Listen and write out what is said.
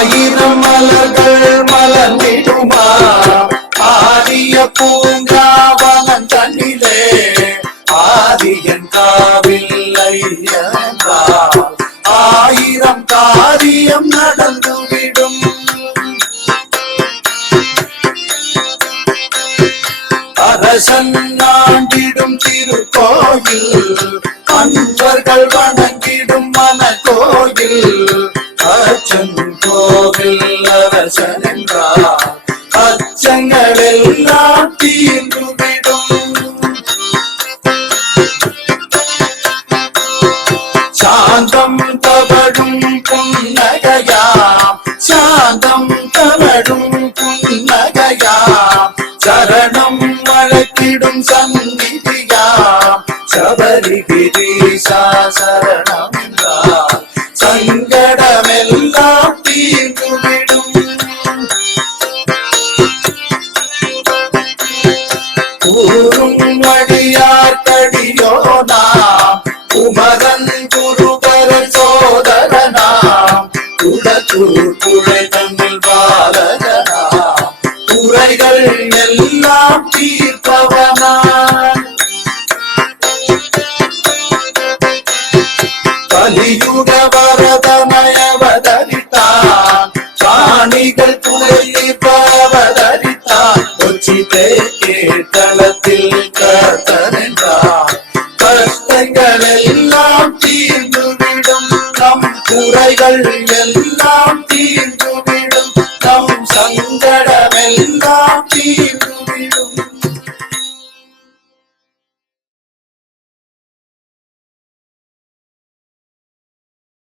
ஆயிரம் மலர்கள் மலர்ந்திடுமா ஆரிய பூங்காவனம் தன்னிலே ஆரியன் காவில்லை என்றால் ஆயிரம் காரியம் நடந்துவிடும். அரசன் ஆண்டிடும் திருக்கோயில் அன்பர்கள் வணங்கிடும் மனக்கோயில் அச்சன் கோவில் அரசன் என்றார் அச்சங்கள் எல்லாம் தீர்ந்துவிடும். சாந்தம் தவடும் புன்னகையாம் சாந்தம் தவடும் புன்னகையாம் சரணம் வழக்கிடும் சந்நிதியாம் சபரிகிரீசா சரணம் என்றார் சங்கடமெல்லாம் தீர்ந்துவிடும். கூறும் வழியார் கடியோனாம் குமரன் குருபரன் சோதரனாம் குடத்தூர் குழை தன்னில் பாலகனாம் குறைகள் எல்லாம் தீர்ப்பவனான் கலியுக வரதமயவதரித்தான் காணிகள் குறைப்பவதரித்தான் கொச்சிதே கேட்டளத்தில் கர்த்தனென்றான் கஷ்டங்கள் எல்லாம் தீர்ந்துவிடும் நம் குறைகள் எல்லாம் தீர்ந்துவிடும் நம் சங்கட